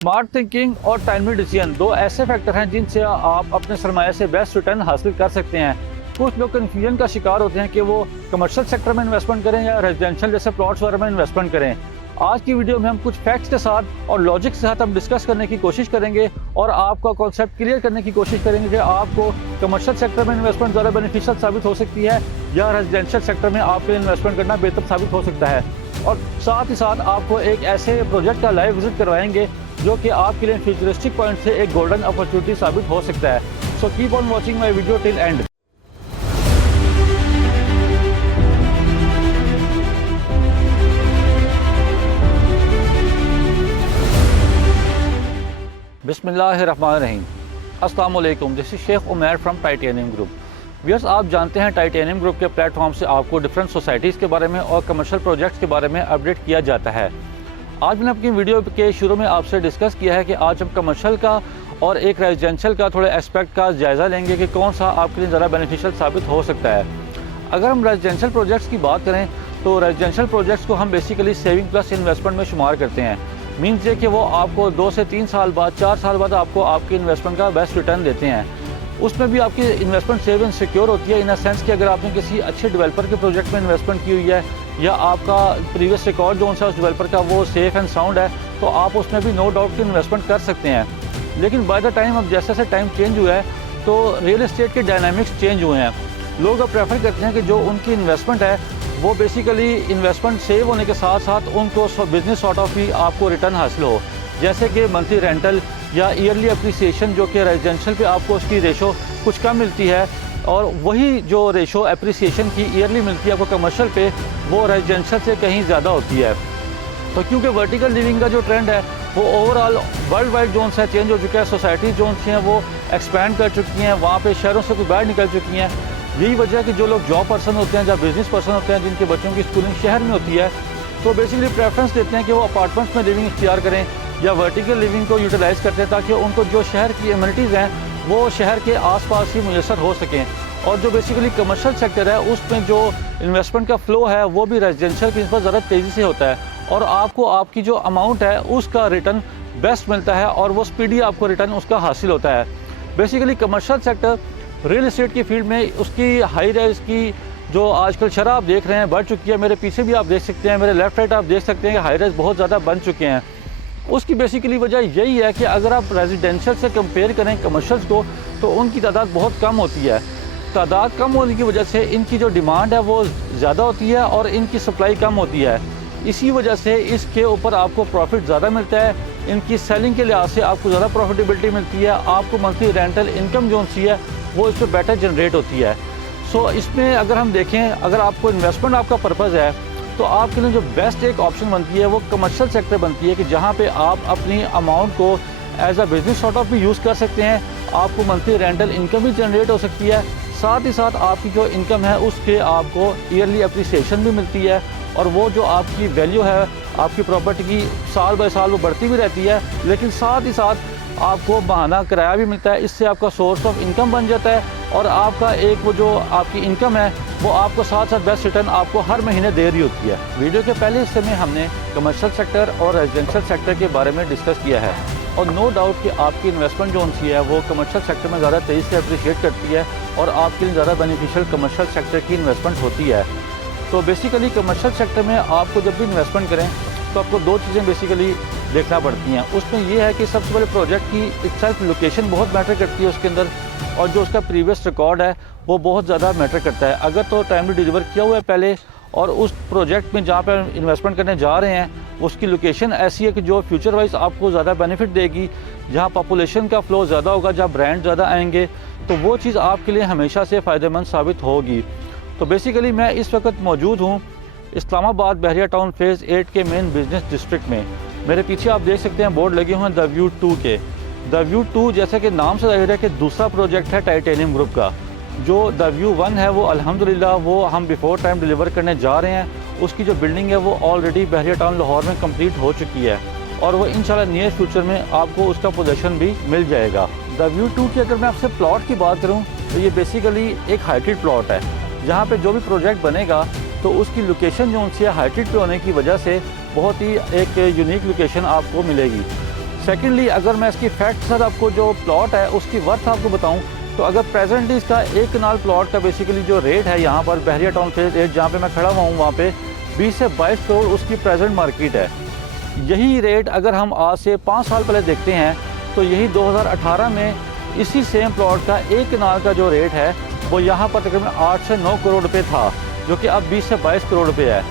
Smart thinking और timely decision दो ऐसे फैक्टर हैं जिनसे आप अपने सरमाया से बेस्ट रिटर्न हासिल कर सकते हैं। कुछ लोग कन्फ्यूजन का शिकार होते हैं कि वो कमर्शियल सेक्टर में इन्वेस्टमेंट करें या रेजिडेंशियल जैसे प्लॉट्स वगैरह में इन्वेस्टमेंट करें। आज की वीडियो में हम कुछ फैक्ट्स के साथ और लॉजिक के साथ हम डिस्कस करने की कोशिश करेंगे और आपका कॉन्सेप्ट क्लियर करने की कोशिश करेंगे कि आपको कमर्शियल सेक्टर में इन्वेस्टमेंट ज़्यादा बेनिफिशियल साबित हो सकती है या रेजिडेंशियल सेक्टर में आपके इन्वेस्टमेंट करना बेहतर साबित हो सकता है। और साथ ही साथ आपको एक ऐसे प्रोजेक्ट का लाइव विजिट करवाएंगे जो कि आपके लिए फ्यूचरिस्टिक पॉइंट से एक गोल्डन अपॉर्चुनिटी साबित हो सकता है। So keep on watching my video till end. बिस्मिल्लाहिर्रहमानिर्रहीम। अस्सलाम वालेकुम। This is Sheikh Umair from titanium group. Viewers, आप जानते हैं टाइटेनियम ग्रुप के प्लेटफॉर्म से आपको डिफरेंट सोसाइटीज़ के बारे में और कमर्शियल प्रोजेक्ट्स के बारे में अपडेट किया जाता है। आज मैंने अपनी वीडियो के शुरू में आपसे डिस्कस किया है कि आज हम कमर्शियल का और एक रेजिडेंशियल का थोड़े एस्पेक्ट का जायज़ा लेंगे कि कौन सा आपके लिए ज़्यादा बेनिफिशियल साबित हो सकता है। अगर हम रेजिडेंशियल प्रोजेक्ट्स की बात करें तो रेजिडेंशियल प्रोजेक्ट्स को हम बेसिकली सेविंग प्लस इन्वेस्टमेंट में शुमार करते हैं। मीन्स ये कि वो आपको 2 से 3 साल बाद 4 साल बाद आपको आपके इन्वेस्टमेंट का बेस्ट रिटर्न देते हैं। उसमें भी आपकी इन्वेस्टमेंट सेव एंड सिक्योर होती है इन अ सेंस कि अगर आपने किसी अच्छे डेवलपर के प्रोजेक्ट में इन्वेस्टमेंट की हुई है या आपका प्रीवियस रिकॉर्ड जो सा उस डेवलपर का वो सेफ एंड साउंड है तो आप उसमें भी नो डाउट की इन्वेस्टमेंट कर सकते हैं। लेकिन बाय द टाइम अब जैसे जैसे टाइम चेंज हुआ है तो रियल एस्टेट के डायनामिक्स चेंज हुए हैं। लोग अब प्रेफर करते हैं कि जो उनकी इन्वेस्टमेंट है वो बेसिकली इन्वेस्टमेंट सेव होने के साथ साथ उनको बिजनेस सॉर्ट ऑफ ही आपको रिटर्न हासिल हो, जैसे कि मंथली रेंटल या ईयरली अप्रिसिएशन जो कि रेजिडेंशियल पे आपको उसकी रेशो कुछ कम मिलती है और वही जो रेशो अप्रिसिएशन की ईयरली मिलती है आपको कमर्शियल पे वो रेजिडेंशियल से कहीं ज़्यादा होती है। तो क्योंकि वर्टिकल लिविंग का जो ट्रेंड है वो ओवरऑल वर्ल्ड वाइड जोन से चेंज हो चुका है, सोसाइटी जोन हैं वो एक्सपैंड कर चुकी हैं, वहाँ पे शहरों से कुछ बाहर निकल चुकी हैं। यही वजह है कि जो लोग जॉब पर्सन होते हैं या बिजनेस पर्सन होते हैं जिनके बच्चों की स्कूलिंग शहर में होती है तो बेसिकली प्रेफरेंस देते हैं कि वो अपार्टमेंट्स में लिविंग इख्तियार करें या वर्टिकल लिविंग को यूटिलाइज़ करते हैं ताकि उनको जो शहर की एमिनिटीज़ हैं वो शहर के आसपास ही मुयसर हो सकें। और जो बेसिकली कमर्शियल सेक्टर है उसमें जो इन्वेस्टमेंट का फ़्लो है वो भी रेजिडेंशियल की निस्बत ज़्यादा तेज़ी से होता है और आपको आपकी जो अमाउंट है उसका रिटर्न बेस्ट मिलता है और वो स्पीडी आपको रिटर्न उसका हासिल होता है। Basically commercial sector real estate की फील्ड में उसकी हाई राइज की जो आजकल शरह आप देख रहे हैं बढ़ चुकी है। मेरे पीछे भी आप देख सकते हैं, मेरे लेफ्ट राइट आप देख सकते हैं कि हाई राइज बहुत ज़्यादा बन चुके हैं। उसकी बेसिकली वजह यही है कि अगर आप रेजिडेंशियल से कंपेयर करें कमर्शियल्स को तो उनकी तादाद बहुत कम होती है। तादाद कम होने की वजह से इनकी जो डिमांड है वो ज़्यादा होती है और इनकी सप्लाई कम होती है। इसी वजह से इसके ऊपर आपको प्रॉफिट ज़्यादा मिलता है, इनकी सेलिंग के लिहाज से आपको ज़्यादा प्रॉफिटेबिलिटी मिलती है, आपको मंथली रेंटल इनकम जो सी है वो इस पर बेटर जनरेट होती है। सो इसमें अगर हम देखें, अगर आपको इन्वेस्टमेंट आपका पर्पज़ है तो आपके लिए जो बेस्ट एक ऑप्शन बनती है वो कमर्शियल सेक्टर बनती है कि जहाँ पे आप अपनी अमाउंट को as a business sort of भी यूज़ कर सकते हैं, आपको मंथली रेंटल इनकम भी जनरेट हो सकती है, साथ ही साथ आपकी जो इनकम है उसके आपको ईयरली अप्रिसिएशन भी मिलती है और वो जो आपकी वैल्यू है आपकी प्रॉपर्टी की साल बाय साल वो बढ़ती भी रहती है। लेकिन साथ ही साथ आपको बहाना किराया भी मिलता है, इससे आपका सोर्स ऑफ इनकम बन जाता है और आपका एक वो जो आपकी इनकम है वो आपको साथ साथ बेस्ट रिटर्न आपको हर महीने दे रही होती है। वीडियो के पहले हिस्से में हमने कमर्शियल सेक्टर और रेजिडेंशियल सेक्टर के बारे में डिस्कस किया है और नो डाउट कि आपकी इन्वेस्टमेंट जो सी है वो कमर्शियल सेक्टर में ज़्यादा तेज़ी से अप्रिशिएट करती है और आपके लिए ज़्यादा बेनिफिशियल कमर्शियल सेक्टर की इन्वेस्टमेंट होती है। तो बेसिकली कमर्शियल सेक्टर में आपको जब भी इन्वेस्टमेंट करें तो आपको 2 चीज़ें बेसिकली देखना पड़ती हैं। उसमें ये है कि सबसे पहले प्रोजेक्ट की इटसेल्फ लोकेशन बहुत मैटर करती है उसके अंदर और जो उसका प्रीवियस रिकॉर्ड है वो बहुत ज़्यादा मैटर करता है। अगर तो टाइमली डिलीवर किया हुआ है पहले और उस प्रोजेक्ट में जहाँ पर इन्वेस्टमेंट करने जा रहे हैं उसकी लोकेशन ऐसी है कि जो फ्यूचर वाइज आपको ज़्यादा बेनिफिट देगी, जहाँ पॉपुलेशन का फ़्लो ज़्यादा होगा, जहाँ ब्रांड ज़्यादा आएंगे तो वो चीज़ आपके लिए हमेशा से फ़ायदेमंद साबित होगी। तो बेसिकली मैं इस वक्त मौजूद हूँ इस्लामाबाद बहरिया टाउन फेज़ 8 के मेन बिजनेस डिस्ट्रिक्ट में। मेरे पीछे आप देख सकते हैं बोर्ड लगे हुए हैं द व्यू 2 के। द व्यू 2 जैसे कि नाम से जाहिर है कि दूसरा प्रोजेक्ट है टाइटेनियम ग्रुप का। जो द व्यू 1 है वो अल्हम्दुलिल्लाह वो हम बिफोर टाइम डिलीवर करने जा रहे हैं। उसकी जो बिल्डिंग है वो ऑलरेडी बहरिया टाउन लाहौर में कंप्लीट हो चुकी है और वो इंशाल्लाह नियर फ्यूचर में आपको उसका पोजीशन भी मिल जाएगा। द व्यू 2 की अगर मैं आपसे प्लॉट की बात करूँ तो ये बेसिकली एक हाइटेड प्लॉट है जहाँ पे जो भी प्रोजेक्ट बनेगा तो उसकी लोकेशन जो उनसे हाइटेड पे होने की वजह से बहुत ही एक यूनिक लोकेशन आपको मिलेगी। सेकेंडली अगर मैं इसकी फैक्ट सर आपको जो प्लॉट है उसकी वर्थ आपको बताऊं तो अगर प्रेजेंटली इसका एक कनाल प्लॉट का बेसिकली जो रेट है यहाँ पर बहरिया टाउन से रेट जहाँ पे मैं खड़ा हुआ हूँ वहाँ पे 20 से 22 करोड़ उसकी प्रेजेंट मार्केट है। यही रेट अगर हम आज से 5 साल पहले देखते हैं तो यही 2018 में इसी सेम प्लॉट का एक कनाल का जो रेट है वो यहाँ पर तकरीबन 8 से 9 करोड़ रुपये था, जो कि अब 20 से 22 करोड़ रुपये है।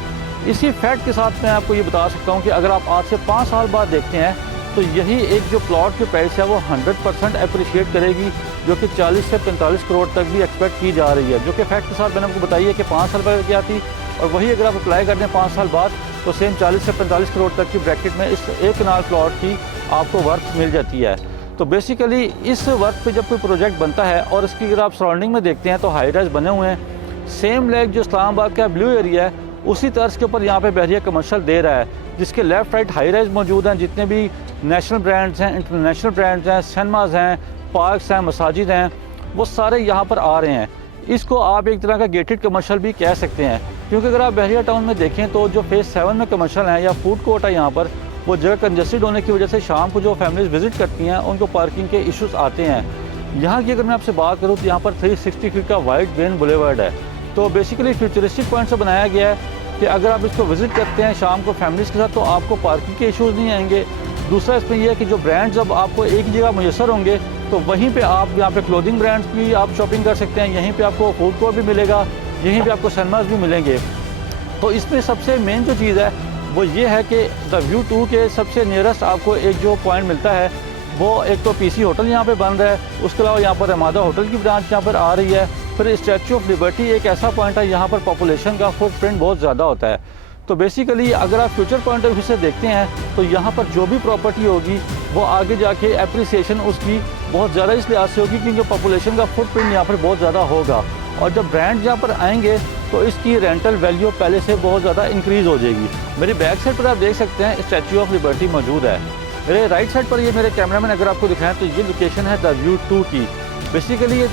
इसी फैक्ट के साथ मैं आपको ये बता सकता हूँ कि अगर आप आज से 5 साल बाद देखते हैं तो यही एक जो प्लॉट की प्राइस है वो 100% अप्रिशिएट करेगी, जो कि 40 से 45 करोड़ तक भी एक्सपेक्ट की जा रही है, जो कि फैक्ट के साथ मैंने आपको बताई है कि 5 साल पहले क्या थी और वही अगर आप अप्लाई करते हैं 5 साल बाद तो सेम 40 से 45 करोड़ तक की ब्रैकेट में इस एक कनाल प्लॉट की आपको वर्थ मिल जाती है। तो बेसिकली इस वर्थ पे जब कोई प्रोजेक्ट बनता है और इसकी अगर आप सराउंडिंग में देखते हैं तो हाई राइज बने हुए हैं, सेम लेक जो इस्लामाबाद का ब्लू एरिया है उसी तर्ज के ऊपर यहाँ पे बहरिया कमर्शियल दे रहा है, जिसके लेफ़्ट राइट हाई राइज मौजूद हैं। जितने भी नेशनल ब्रांड्स हैं, इंटरनेशनल ब्रांड्स हैं, सिनेमाज हैं, पार्क्स हैं, मसाजिद हैं, वो सारे यहाँ पर आ रहे हैं। इसको आप एक तरह का गेटेड कमर्शियल भी कह सकते हैं, क्योंकि अगर आप बहरिया टाउन में देखें तो जो फेज़ 7 में कमर्शियल हैं या फूड कोर्ट है यहाँ पर, वो जगह कंजस्टेड होने की वजह से शाम को जो फैमिलीज़ विज़िट करती हैं उनको पार्किंग के इश्यूज़ आते हैं। यहाँ की अगर मैं आपसे बात करूँ तो यहाँ पर 360 फीट का वाइड वेन बुलेवर्ड है। तो बेसिकली फ्यूचरिस्टिक पॉइंट से बनाया गया है कि अगर आप इसको विज़िट करते हैं शाम को फैमिलीज़ के साथ तो आपको पार्किंग के इश्यूज़ नहीं आएंगे। दूसरा इसमें यह है कि जो ब्रांड्स अब आपको एक ही जगह मुयसर होंगे तो वहीं पे आप यहाँ पे क्लोथिंग ब्रांड्स की आप शॉपिंग कर सकते हैं, यहीं पे आपको फूड कोर्ट भी मिलेगा, यहीं पे आपको सिनेमाज भी मिलेंगे। तो इसमें सबसे मेन जो चीज़ है वो ये है कि द व्यू 2 के सबसे नियरेस्ट आपको एक जो पॉइंट मिलता है वो एक तो पीसी होटल यहाँ पे बन रहा है, उसके अलावा यहाँ पर रमादा होटल की ब्रांच यहाँ पर आ रही है। फिर स्टैचू ऑफ लिबर्टी एक ऐसा पॉइंट है यहाँ पर पॉपुलेशन का फुटप्रिंट बहुत ज़्यादा होता है। तो बेसिकली अगर आप फ्यूचर पॉइंट ऑफ व्यू से देखते हैं तो यहाँ पर जो भी प्रॉपर्टी होगी वो आगे जाके एप्रिसिएशन उसकी बहुत ज़्यादा इस लिहाज से होगी क्योंकि पॉपुलेशन का फुटप्रिंट यहाँ पर बहुत ज़्यादा होगा, और जब ब्रांड यहाँ पर आएंगे तो इसकी रेंटल वैल्यू पहले से बहुत ज़्यादा इंक्रीज़ हो जाएगी। मेरी बैक साइड पर आप देख सकते हैं स्टैचू ऑफ लिबर्टी मौजूद है। मेरे राइट साइड पर ये मेरे कैमरामैन अगर आपको दिखाएं तो ये लोकेशन है द व्यू 2 की। बेसिकली ये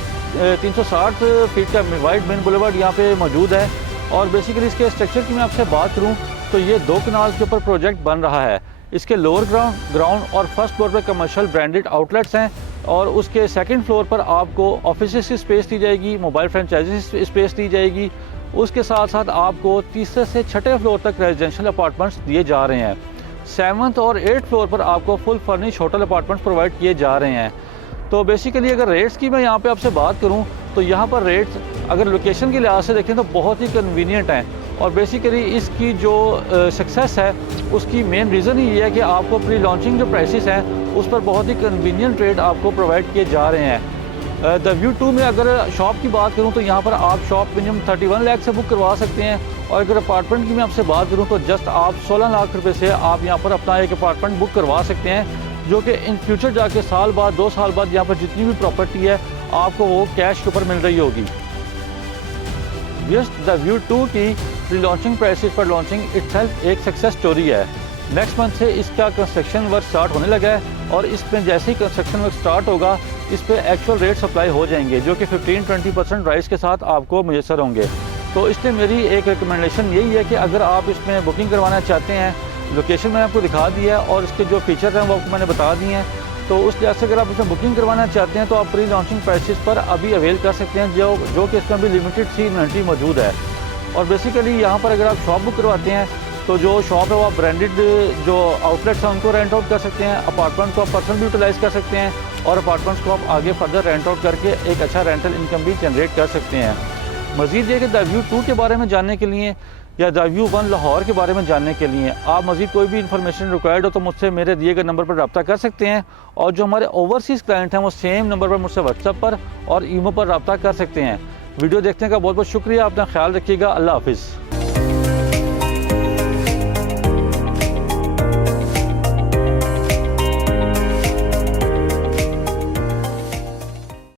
360 फीट का वाइड मेन बुलेवर्ड यहाँ पे मौजूद है, और बेसिकली इसके स्ट्रक्चर की मैं आपसे बात करूँ तो ये 2 कनाल के ऊपर प्रोजेक्ट बन रहा है। इसके लोअर ग्राउंड और फर्स्ट फ्लोर पर कमर्शियल ब्रांडेड आउटलेट्स हैं, और उसके सेकंड फ्लोर पर आपको ऑफिस की स्पेस दी जाएगी, मोबाइल फ्रेंचाइजी स्पेस दी जाएगी। उसके साथ साथ आपको तीसरे से छठे फ्लोर तक रेजिडेंशियल अपार्टमेंट्स दिए जा रहे हैं। 7th और 8th फ्लोर पर आपको full furnish hotel apartments provide किए जा रहे हैं। तो बेसिकली अगर रेट्स की मैं यहाँ पे आपसे बात करूँ तो यहाँ पर रेट्स अगर लोकेशन के लिहाज से देखें तो बहुत ही कन्वीनियंट हैं, और बेसिकली इसकी जो सक्सेस है उसकी मेन रीज़न ही ये है कि आपको प्री लॉन्चिंग जो प्राइसेस हैं उस पर बहुत ही कन्वीनियंट रेट आपको प्रोवाइड किए जा रहे हैं। द व्यू 2 में अगर शॉप की बात करूं तो यहाँ पर आप शॉप मिनिमम 31 लाख से बुक करवा सकते हैं, और अगर अपार्टमेंट की मैं आपसे बात करूं तो जस्ट आप 16 लाख रुपए से आप यहाँ पर अपना एक अपार्टमेंट बुक करवा सकते हैं, जो कि इन फ्यूचर जाके साल बाद 2 साल बाद यहाँ पर जितनी भी प्रॉपर्टी है आपको वो कैश के ऊपर मिल रही होगी। यस, द व्यू 2 की प्री लॉन्चिंग प्राइसेस पर लॉन्चिंग इटसेल्फ एक सक्सेस स्टोरी है। नेक्स्ट मंथ से इसका कंस्ट्रक्शन वर्क स्टार्ट होने लगा है, और इसमें जैसे ही कंस्ट्रक्शन वर्क स्टार्ट होगा इस पर एक्चुअल रेट सप्लाई हो जाएंगे, जो कि 15-20% राइस के साथ आपको मुयसर होंगे। तो इसलिए मेरी एक रिकमेंडेशन यही है कि अगर आप इसमें बुकिंग करवाना चाहते हैं, लोकेशन मैंने आपको दिखा दी है और इसके जो फीचर हैं वो आपको मैंने बता दिए हैं, तो उस लिहाज से अगर आप इसमें बुकिंग करवाना चाहते हैं तो आप प्री लॉन्चिंग प्राइसेस पर अभी अवेल कर सकते हैं, जो कि इसमें भी लिमिटेड सी इन्वेंट्री मौजूद है। और बेसिकली यहाँ पर अगर आप शॉप बुक करवाते हैं तो जो शॉप है वो आप ब्रांडेड जो आउटलेट्स हैं उनको रेंट आउट कर सकते हैं, अपार्टमेंट को आप पर्सनल भी यूटिलाइज़ कर सकते हैं, और अपार्टमेंट्स को आप आगे फर्दर रेंट आउट करके एक अच्छा रेंटल इनकम भी जनरेट कर सकते हैं। मज़ीद ये कि द व्यू 2 के बारे में जानने के लिए या द व्यू 1 लाहौर के बारे में जानने के लिए आप मज़ीद कोई भी इन्फॉर्मेशन रिक्वायर्ड हो तो मुझसे मेरे दिए गए नंबर पर रब्ता कर सकते हैं, और जो हमारे ओवरसीज़ क्लाइंट हैं वो सेम नंबर पर मुझसे व्हाट्सएप पर और ईमो पर रब्ता कर सकते हैं। वीडियो देखने का बहुत बहुत शुक्रिया, अपना ख्याल रखिएगा। अल्लाह हाफिज़।